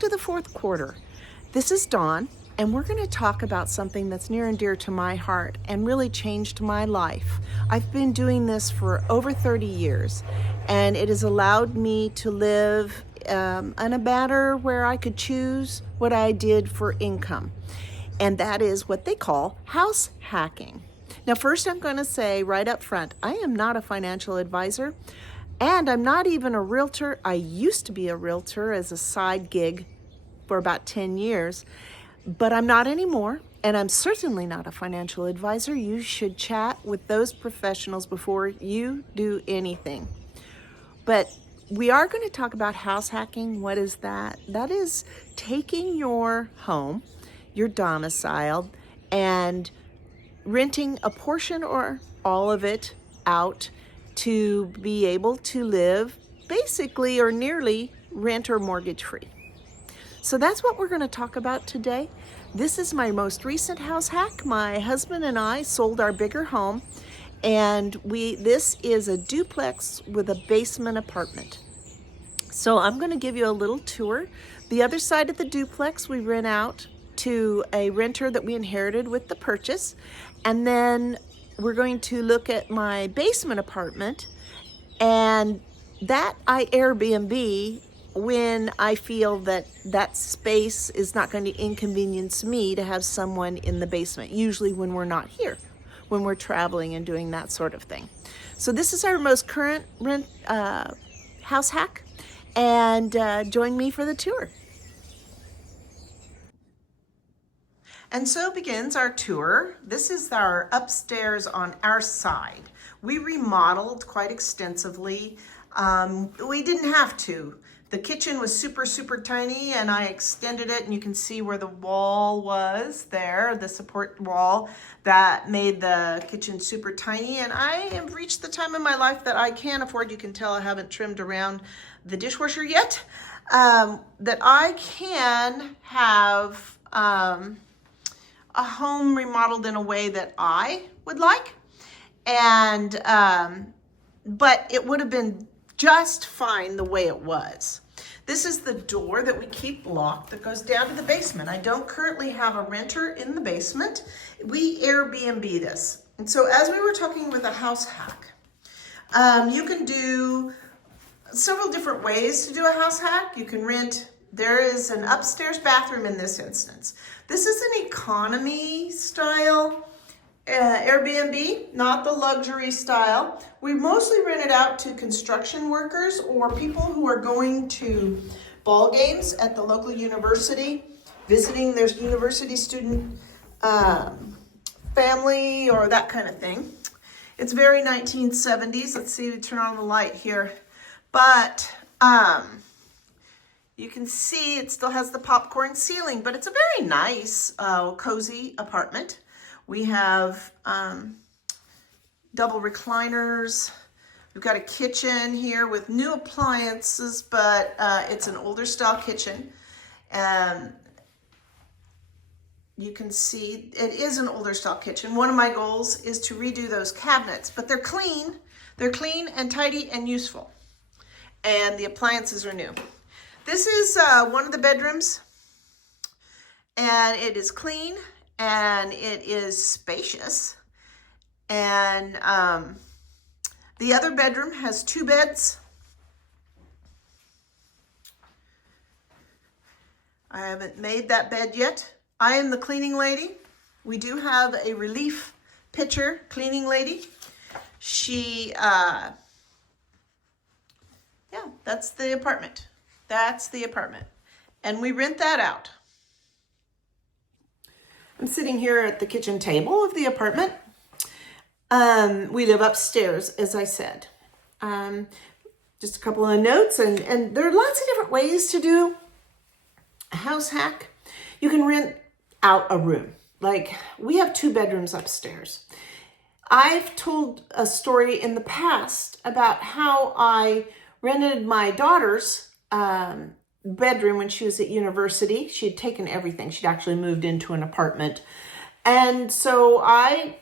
to the fourth quarter. This is Dawn, and we're going to talk about something that's near and dear to my heart and really changed my life. I've been doing this for over 30 years, and it has allowed me to live in a manner where I could choose what I did for income, and that is what they call house hacking. Now, first, I'm going to say right up front, I am not a financial advisor, and I'm not even a realtor. I used to be a realtor as a side gig for about 10 years, but I'm not anymore, and I'm certainly not a financial advisor. You should chat with those professionals before you do anything. But we are going to talk about house hacking. What is that? That is taking your home, your domicile, and renting a portion or all of it out to be able to live basically or nearly rent or mortgage free. So that's what we're going to talk about today. This is my most recent house hack. My husband and I sold our bigger home, and this is a duplex with a basement apartment. So I'm going to give you a little tour. The other side of the duplex we rent out to a renter that we inherited with the purchase, and then we're going to look at my basement apartment, and that I Airbnb when I feel that that space is not going to inconvenience me to have someone in the basement, usually when we're not here, when we're traveling and doing that sort of thing. So this is our most current house hack, and join me for the tour. And so begins our tour. This is our upstairs on our side. We remodeled quite extensively. We didn't have to. The kitchen was super, super tiny, and I extended it, and you can see where the wall was there, the support wall that made the kitchen super tiny. And I have reached the time in my life that I can afford, you can tell I haven't trimmed around the dishwasher yet, that I can have a home remodeled in a way that I would like, and but it would have been just fine the way it was. This is the door that we keep locked that goes down to the basement. I don't currently have a renter in the basement. We Airbnb this. And so as we were talking with a house hack, you can do several different ways to do a house hack. You can rent. There is an upstairs bathroom in this instance. This is an economy style Airbnb, not the luxury style. We mostly rent it out to construction workers or people who are going to ball games at the local university, visiting their university student family or that kind of thing. It's very 1970s. Let's see, we turn on the light here. But you can see it still has the popcorn ceiling, but it's a very nice, cozy apartment. We have double recliners. We've got a kitchen here with new appliances, but it's an older style kitchen. And you can see it is an older style kitchen. One of my goals is to redo those cabinets, but they're clean. They're clean and tidy and useful. And the appliances are new. This is one of the bedrooms, and it is clean and it is spacious. And the other bedroom has 2 beds. I haven't made that bed yet. I am the cleaning lady. We do have a relief pitcher cleaning lady. She, yeah, that's the apartment. That's the apartment. And we rent that out. I'm sitting here at the kitchen table of the apartment. We live upstairs, as I said. Just a couple of notes, and there are lots of different ways to do a house hack. You can rent out a room. Like, we have 2 bedrooms upstairs. I've told a story in the past about how I rented my daughter's bedroom when she was at university. She had taken everything. She'd actually moved into an apartment. And so I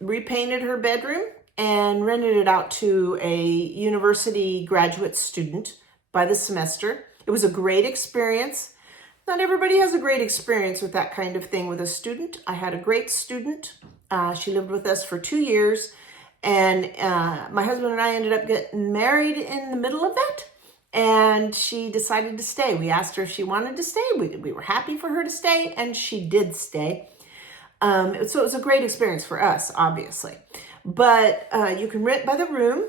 repainted her bedroom and rented it out to a university graduate student by the semester. It was a great experience. Not everybody has a great experience with that kind of thing with a student. I had a great student. She lived with us for 2 years, and my husband and I ended up getting married in the middle of that, and she decided to stay. We asked her if she wanted to stay. We were happy for her to stay, and she did stay. So it was a great experience for us, obviously. But you can rent by the room.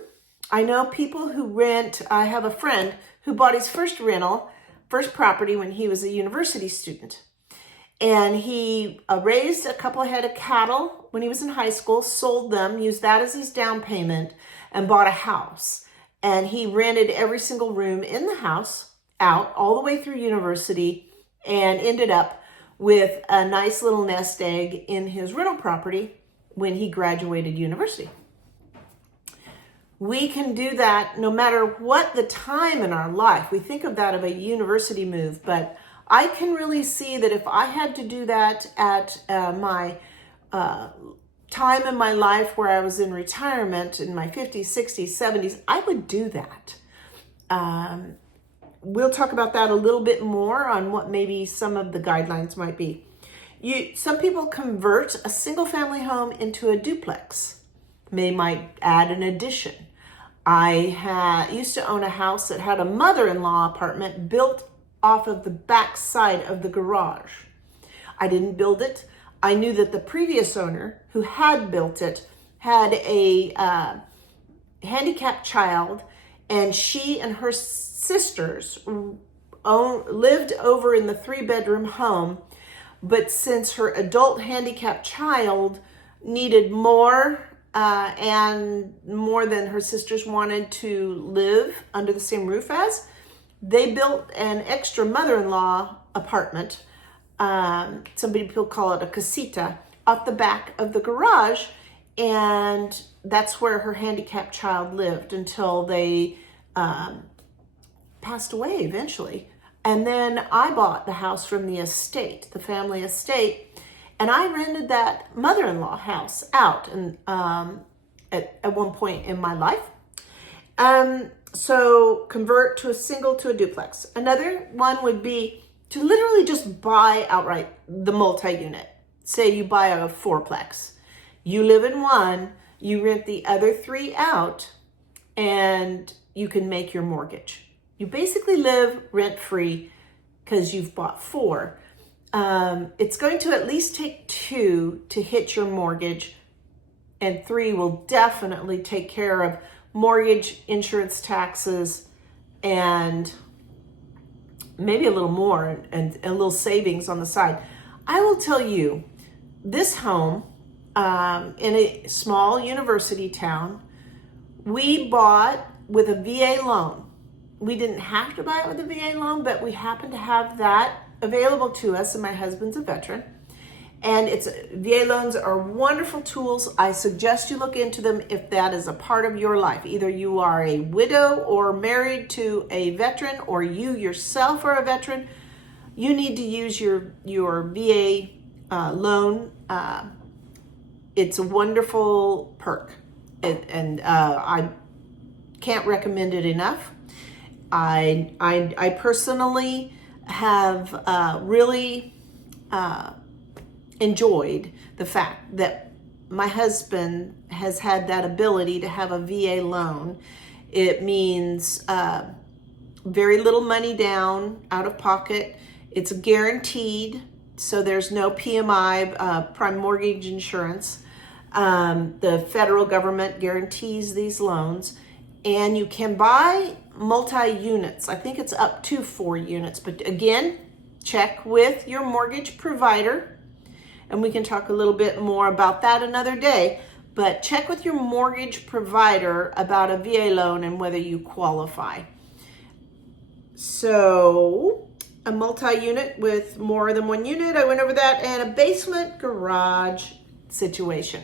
I know people who rent. I have a friend who bought his first property when he was a university student. And he raised a couple of head of cattle when he was in high school, sold them, used that as his down payment, and bought a house. And he rented every single room in the house out all the way through university, and ended up with a nice little nest egg in his rental property when he graduated university. We can do that no matter what the time in our life. We think of that of a university move, but I can really see that if I had to do that at my time in my life where I was in retirement in my 50s, 60s, 70s, I would do that. We'll talk about that a little bit more on what maybe some of the guidelines might be. Some people convert a single family home into a duplex. They might add an addition. I used to own a house that had a mother-in-law apartment built off of the back side of the garage. I didn't build it. I knew that the previous owner who had built it had a handicapped child, and she and her sisters lived over in the 3-bedroom home. But since her adult handicapped child needed more and more than her sisters wanted to live under the same roof as, they built an extra mother-in-law apartment. Some people call it a casita, off the back of the garage. And that's where her handicapped child lived until they passed away eventually. And then I bought the house from the estate, the family estate, and I rented that mother-in-law house out and at one point in my life. So convert to a single to a duplex. Another one would be to literally just buy outright the multi-unit. Say you buy a fourplex. You live in one, you rent the other 3 out, and you can make your mortgage. You basically live rent-free because you've bought 4. It's going to at least take 2 to hit your mortgage, and 3 will definitely take care of mortgage, insurance, taxes, and maybe a little more, and a little savings on the side. I will tell you, this home in a small university town, we bought with a VA loan. We didn't have to buy it with a VA loan, but we happened to have that available to us, and my husband's a veteran. And VA loans are wonderful tools. I suggest you look into them if that is a part of your life. Either you are a widow or married to a veteran, or you yourself are a veteran. You need to use your VA loan. It's a wonderful perk, and I can't recommend it enough. I personally have really enjoyed the fact that my husband has had that ability to have a VA loan. It means very little money down out of pocket. It's guaranteed, so there's no PMI, prime mortgage insurance. The federal government guarantees these loans, and you can buy multi-units. I think it's up to 4 units, but again, check with your mortgage provider, and we can talk a little bit more about that another day, but check with your mortgage provider about a VA loan and whether you qualify. So a multi-unit with more than 1 unit, I went over that, and a basement garage situation.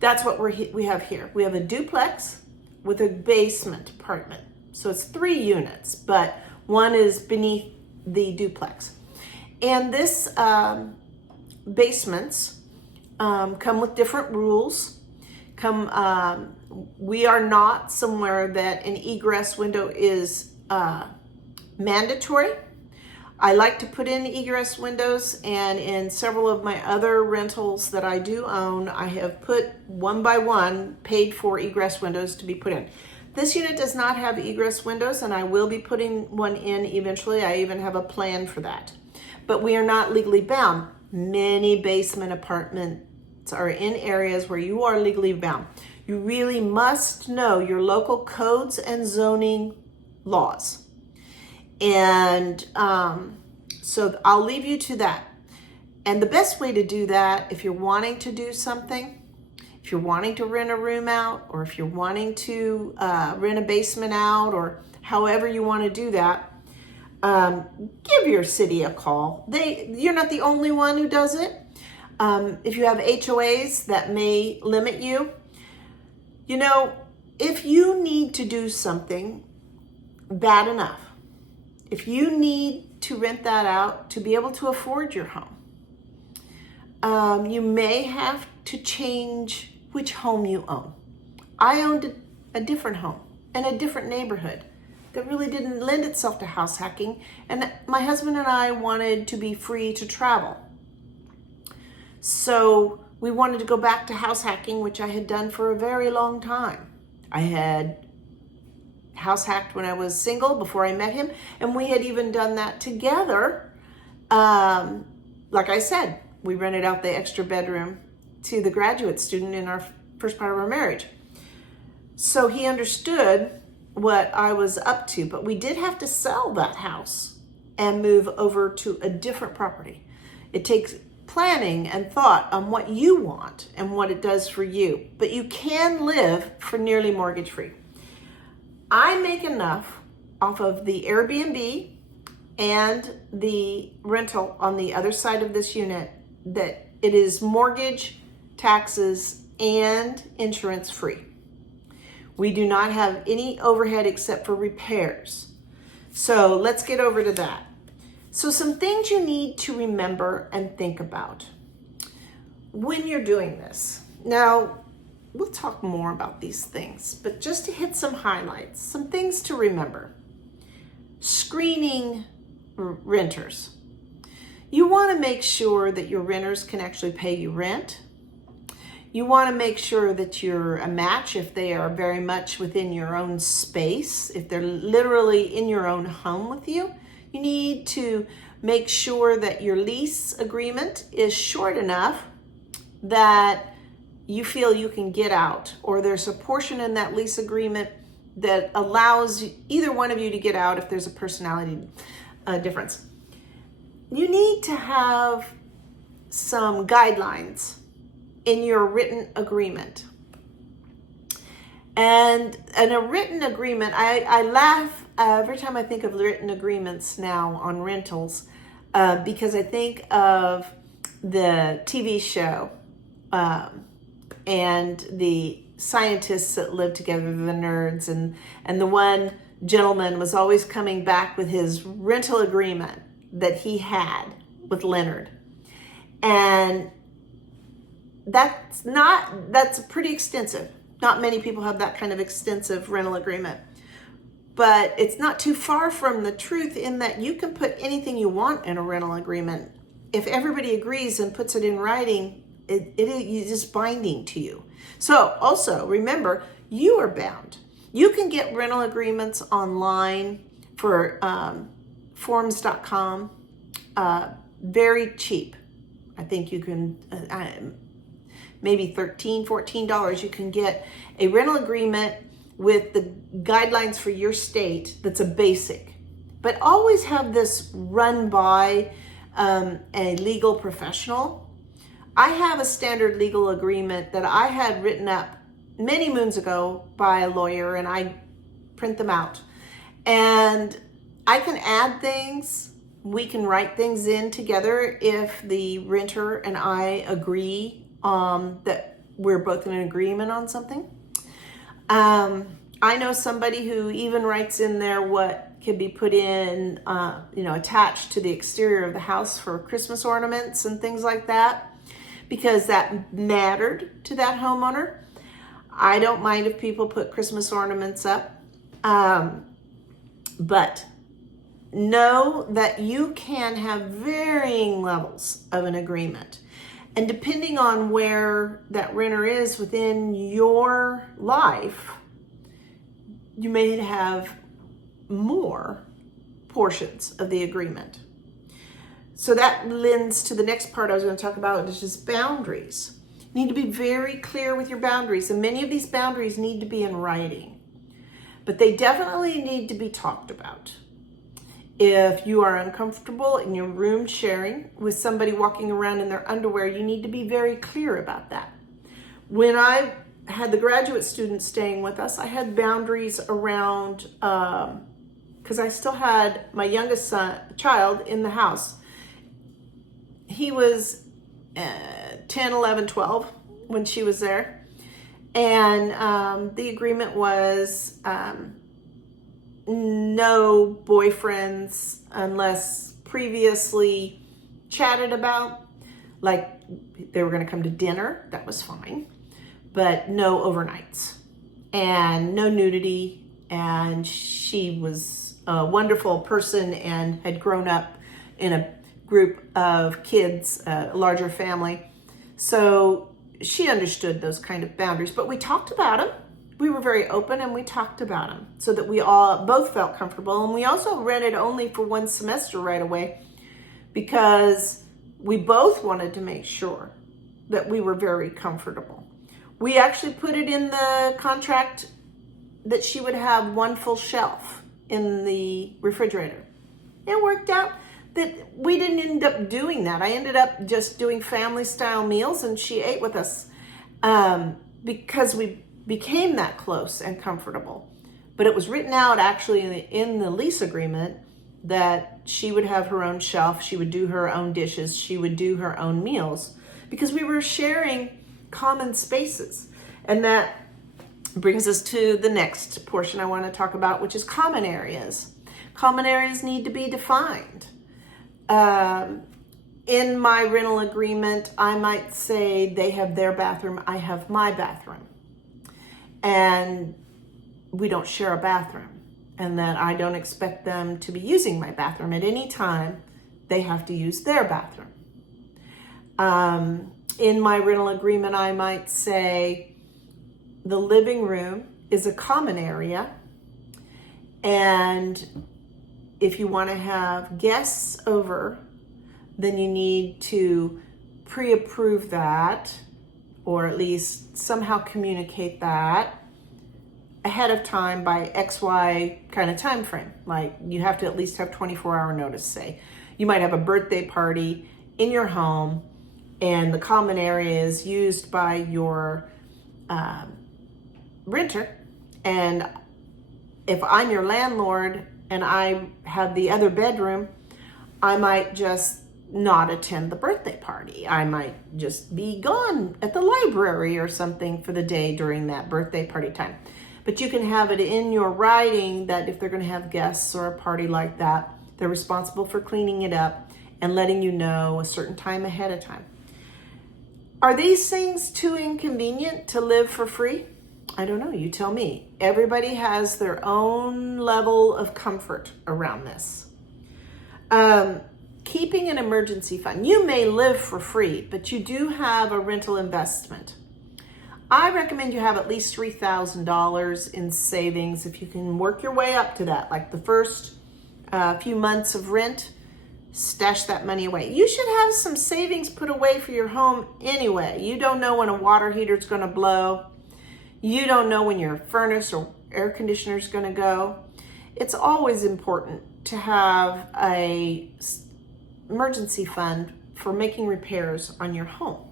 That's what we have here. We have a duplex with a basement apartment. So it's 3 units, but 1 is beneath the duplex. And this basements come with different rules. We are not somewhere that an egress window is mandatory. I like to put in egress windows, and in several of my other rentals that I do own, I have put one by one paid for egress windows to be put in. This unit does not have egress windows, and I will be putting one in eventually. I even have a plan for that. But we are not legally bound. Many basement apartments are in areas where you are legally bound. You really must know your local codes and zoning laws. And so I'll leave you to that. And the best way to do that, if you're wanting to do something, if you're wanting to rent a room out, or if you're wanting to rent a basement out, or however you want to do that, give your city a call. You're not the only one who does it. If you have HOAs that may limit you, you know, if you need to do something bad enough, if you need to rent that out to be able to afford your home, you may have to change which home you own. I owned a different home in a different neighborhood that really didn't lend itself to house hacking, and my husband and I wanted to be free to travel. So we wanted to go back to house hacking, which I had done for a very long time. I had house hacked when I was single before I met him, and we had even done that together. Like I said, we rented out the extra bedroom to the graduate student in our first part of our marriage. So he understood what I was up to, but we did have to sell that house and move over to a different property. It takes planning and thought on what you want and what it does for you, but you can live for nearly mortgage free. I make enough off of the Airbnb and the rental on the other side of this unit that it is mortgage, taxes, and insurance free. We do not have any overhead except for repairs. So let's get over to that. So some things you need to remember and think about when you're doing this. Now, we'll talk more about these things, but just to hit some highlights, some things to remember. Screening renters. You want to make sure that your renters can actually pay you rent. You want to make sure that you're a match if they are very much within your own space. If they're literally in your own home with you, you need to make sure that your lease agreement is short enough that you feel you can get out, or there's a portion in that lease agreement that allows either one of you to get out if there's a personality difference. You need to have some guidelines in your written agreement. And in a written agreement, I laugh every time I think of written agreements now on rentals because I think of the TV show and the scientists that live together, the nerds, and the one gentleman was always coming back with his rental agreement that he had with Leonard. And that's pretty extensive. Not many people have that kind of extensive rental agreement. But it's not too far from the truth in that you can put anything you want in a rental agreement. If everybody agrees and puts it in writing, it is just binding to you. So also remember, you are bound. You can get rental agreements online for forms.com very cheap. I think you can, maybe $13, $14, you can get a rental agreement with the guidelines for your state that's a basic. But always have this run by a legal professional. I have a standard legal agreement that I had written up many moons ago by a lawyer, and I print them out. And I can add things. We can write things in together if the renter and I agree that we're both in agreement on something. I know somebody who even writes in there what could be put in, attached to the exterior of the house for Christmas ornaments and things like that, because that mattered to that homeowner. I don't mind if people put Christmas ornaments up, but know that you can have varying levels of an agreement. And depending on where that renter is within your life, you may have more portions of the agreement. So that lends to the next part I was going to talk about, which is boundaries. You need to be very clear with your boundaries, and many of these boundaries need to be in writing, but they definitely need to be talked about. If you are uncomfortable in your room sharing with somebody walking around in their underwear, you need to be very clear about that. When I had the graduate students staying with us, I had boundaries around, because I still had my youngest child in the house. He was 10, 11, 12 when she was there. And the agreement was no boyfriends unless previously chatted about. Like they were going to come to dinner, that was fine. But no overnights and no nudity. And she was a wonderful person and had grown up in a group of kids, a larger family. So she understood those kind of boundaries, but we talked about them. We were very open and we talked about them so that we all both felt comfortable. And we also rented only for one semester right away because we both wanted to make sure that we were very comfortable. We actually put it in the contract that she would have one full shelf in the refrigerator. It worked out that we didn't end up doing that. I ended up just doing family style meals and she ate with us because we became that close and comfortable. But it was written out actually in the lease agreement that she would have her own shelf, she would do her own dishes, she would do her own meals because we were sharing common spaces. And that brings us to the next portion I want to talk about, which is common areas. Common areas need to be defined. In my rental agreement, I might say they have their bathroom, I have my bathroom. And we don't share a bathroom. And that I don't expect them to be using my bathroom at any time. They have to use their bathroom. In my rental agreement, I might say the living room is a common area. And if you want to have guests over, then you need to pre-approve that, or at least somehow communicate that ahead of time by XY kind of time frame. Like you have to at least have 24-hour notice, say. You might have a birthday party in your home and the common area is used by your renter. And if I'm your landlord and I have the other bedroom, I might just not attend the birthday party. I might just be gone at the library or something for the day during that birthday party time. But you can have it in your writing that if they're going to have guests or a party like that, they're responsible for cleaning it up and letting you know a certain time ahead of time. Are these things too inconvenient to live for free? I don't know. You tell me. Everybody has their own level of comfort around this. Keeping an emergency fund. You may live for free, but you do have a rental investment. I recommend you have at least $3,000 in savings if you can work your way up to that. Like the first few months of rent, stash that money away. You should have some savings put away for your home anyway. You don't know when a water heater is going to blow. You don't know when your furnace or air conditioner is going to go. It's always important to have a emergency fund for making repairs on your home.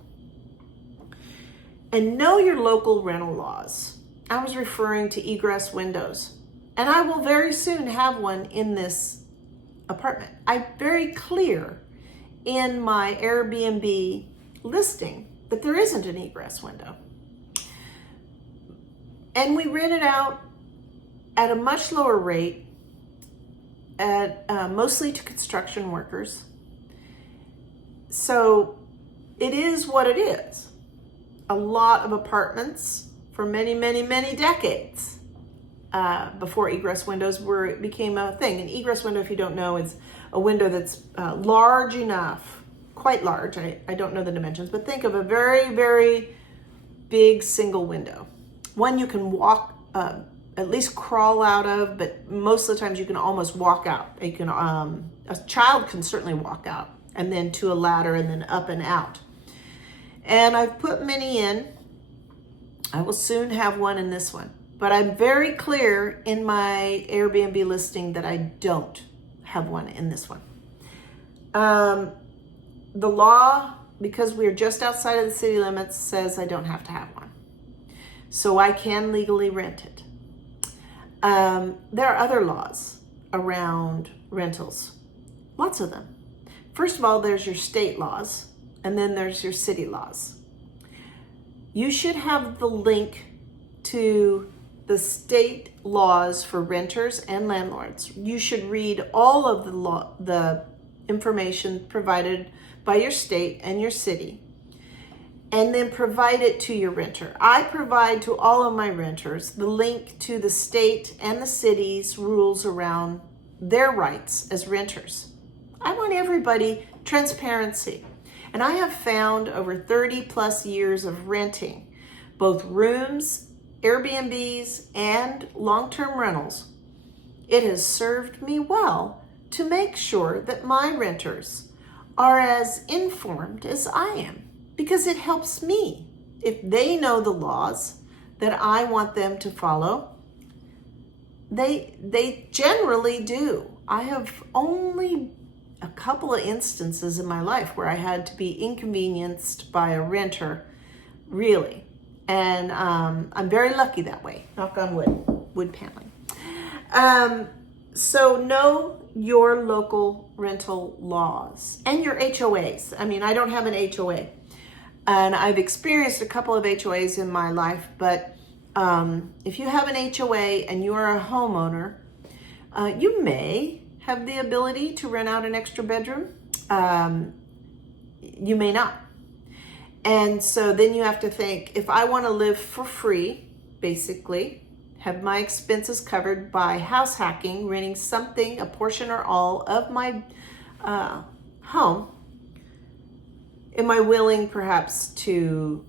And know your local rental laws. I was referring to egress windows, and I will very soon have one in this apartment. I'm very clear in my Airbnb listing that there isn't an egress window. And we rent it out at a much lower rate, mostly to construction workers. So it is what it is. A lot of apartments for many, many, many decades before egress windows it became a thing. An egress window, if you don't know, is a window that's large enough, quite large. I don't know the dimensions, but think of a very, very big single window. One you can walk, at least crawl out of, but most of the times you can almost walk out. You can, a child can certainly walk out, and then to a ladder and then up and out. And I've put many in. I will soon have one in this one. But I'm very clear in my Airbnb listing that I don't have one in this one. The law, because we're just outside of the city limits, says I don't have to have one. So I can legally rent it. There are other laws around rentals, lots of them. First of all, there's your state laws, and then there's your city laws. You should have the link to the state laws for renters and landlords. You should read all of the information provided by your state and your city, and then provide it to your renter. I provide to all of my renters the link to the state and the city's rules around their rights as renters. I want everybody transparency. And I have found over 30 plus years of renting, both rooms, Airbnbs, and long-term rentals, it has served me well to make sure that my renters are as informed as I am, because it helps me. If they know the laws that I want them to follow, they generally do. I have only a couple of instances in my life where I had to be inconvenienced by a renter, really. And I'm very lucky that way, knock on wood paneling. So know your local rental laws and your HOAs. I mean, I don't have an HOA, and I've experienced a couple of HOAs in my life, but if you have an HOA and you're a homeowner, you may have the ability to rent out an extra bedroom. You may not. And so then you have to think, if I want to live for free, basically, have my expenses covered by house hacking, renting something, a portion or all of my home, am I willing perhaps to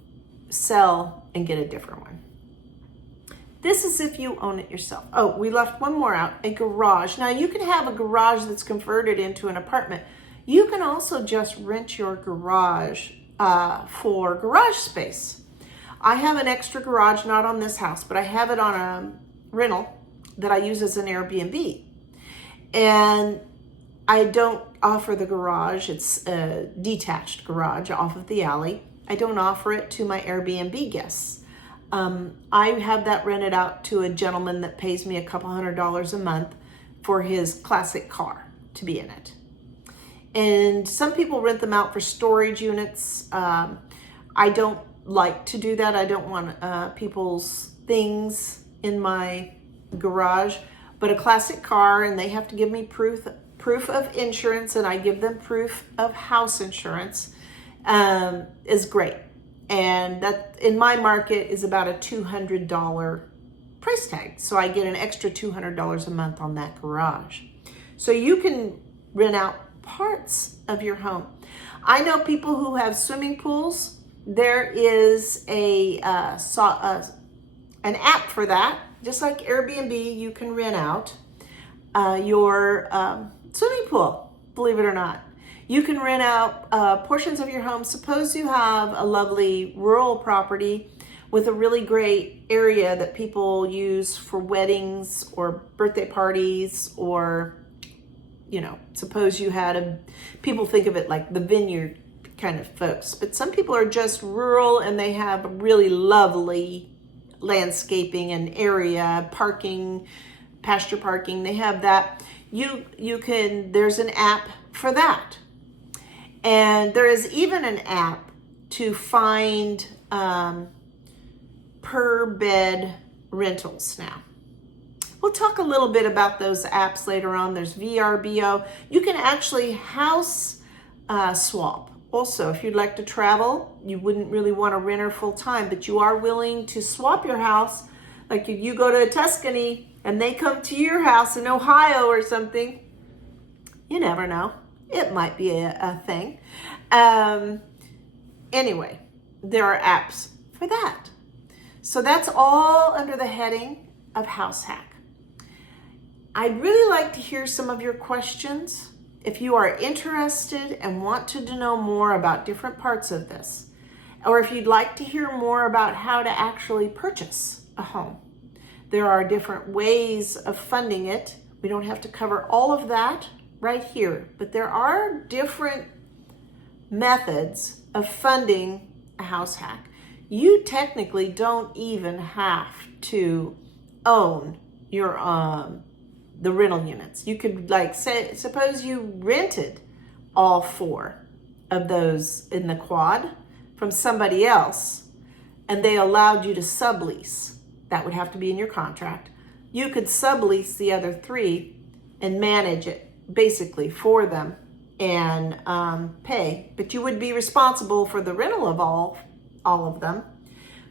sell and get a different one? This is if you own it yourself. Oh, we left one more out, a garage. Now you can have a garage that's converted into an apartment. You can also just rent your garage for garage space. I have an extra garage, not on this house, but I have it on a rental that I use as an Airbnb. And I don't offer the garage. It's a detached garage off of the alley. I don't offer it to my Airbnb guests. I have that rented out to a gentleman that pays me a couple $100 a month for his classic car to be in it. And some people rent them out for storage units. I don't like to do that. I don't want people's things in my garage, but a classic car, and they have to give me proof of insurance, and I give them proof of house insurance, is great. And that in my market is about a $200 price tag. So I get an extra $200 a month on that garage. So you can rent out parts of your home. I know people who have swimming pools. There is an app for that. Just like Airbnb, you can rent out your swimming pool, believe it or not. You can rent out portions of your home. Suppose you have a lovely rural property with a really great area that people use for weddings or birthday parties, or, you know, suppose you had people think of it like the vineyard kind of folks, but some people are just rural and they have really lovely landscaping and area, parking, pasture parking. They have that. There's an app for that. And there is even an app to find per bed rentals now. We'll talk a little bit about those apps later on. There's VRBO. You can actually house swap. Also, if you'd like to travel, you wouldn't really want a renter full time, but you are willing to swap your house. Like if you go to Tuscany and they come to your house in Ohio or something, you never know. It might be a thing. Anyway, there are apps for that. So that's all under the heading of House Hack. I'd really like to hear some of your questions. If you are interested and want to know more about different parts of this, or if you'd like to hear more about how to actually purchase a home, there are different ways of funding it. We don't have to cover all of that right here, but there are different methods of funding a house hack. You technically don't even have to own your the rental units. You could, like, say, suppose you rented all 4 of those in the quad from somebody else and they allowed you to sublease. That would have to be in your contract. You could sublease the other 3 and manage it basically for them and pay, but you would be responsible for the rental of all of them.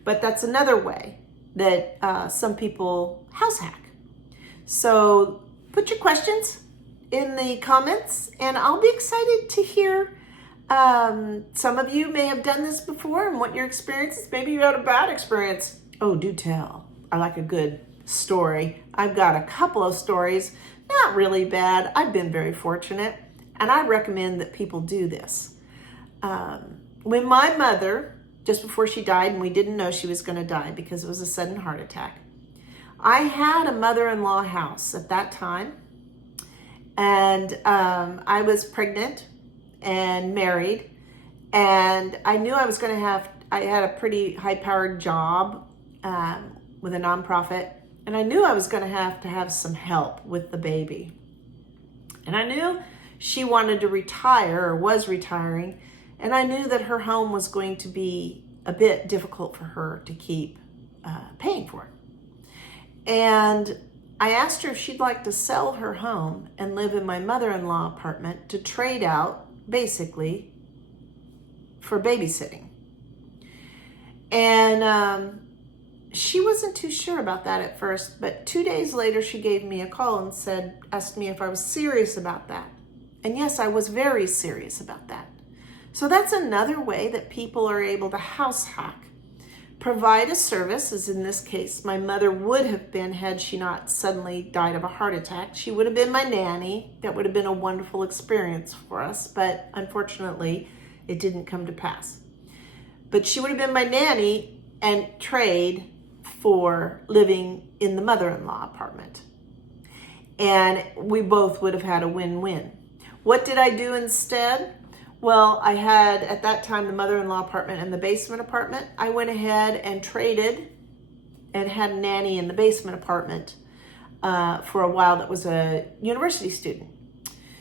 But that's another way that some people house hack. So put your questions in the comments and I'll be excited to hear. Some of you may have done this before and what your experience is. Maybe you had a bad experience. Oh, do tell. I like a good story. I've got a couple of stories, not really bad. I've been very fortunate and I recommend that people do this. When my mother, just before she died, and we didn't know she was going to die because it was a sudden heart attack, I had a mother-in-law house at that time, and I was pregnant and married, and I knew I was going to have, I had a pretty high-powered job with a nonprofit, and I knew I was going to have some help with the baby. And I knew she wanted to retire or was retiring, and I knew that her home was going to be a bit difficult for her to keep paying for. And I asked her if she'd like to sell her home and live in my mother-in-law apartment to trade out, basically, for babysitting. And she wasn't too sure about that at first, but 2 days later she gave me a call and asked me if I was serious about that. And yes, I was very serious about that. So that's another way that people are able to house hack. Provide a service, as in this case, my mother would have been had she not suddenly died of a heart attack. She would have been my nanny. That would have been a wonderful experience for us, but unfortunately, it didn't come to pass. But she would have been my nanny and trade for living in the mother-in-law apartment. And we both would have had a win-win. What did I do instead? Well, I had, at that time, the mother-in-law apartment and the basement apartment. I went ahead and traded and had a nanny in the basement apartment for a while that was a university student.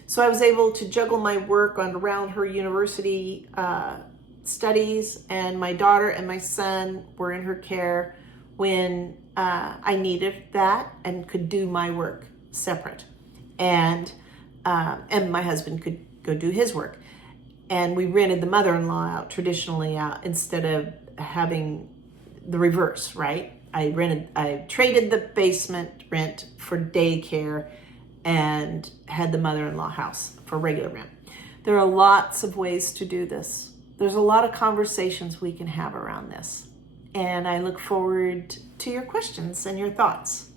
So I was able to juggle my work around her university studies, and my daughter and my son were in her care when I needed that and could do my work separate. And my husband could go do his work. And we rented the mother-in-law out traditionally out instead of having the reverse, right? I traded the basement rent for daycare and had the mother-in-law house for regular rent. There are lots of ways to do this. There's a lot of conversations we can have around this. And I look forward to your questions and your thoughts.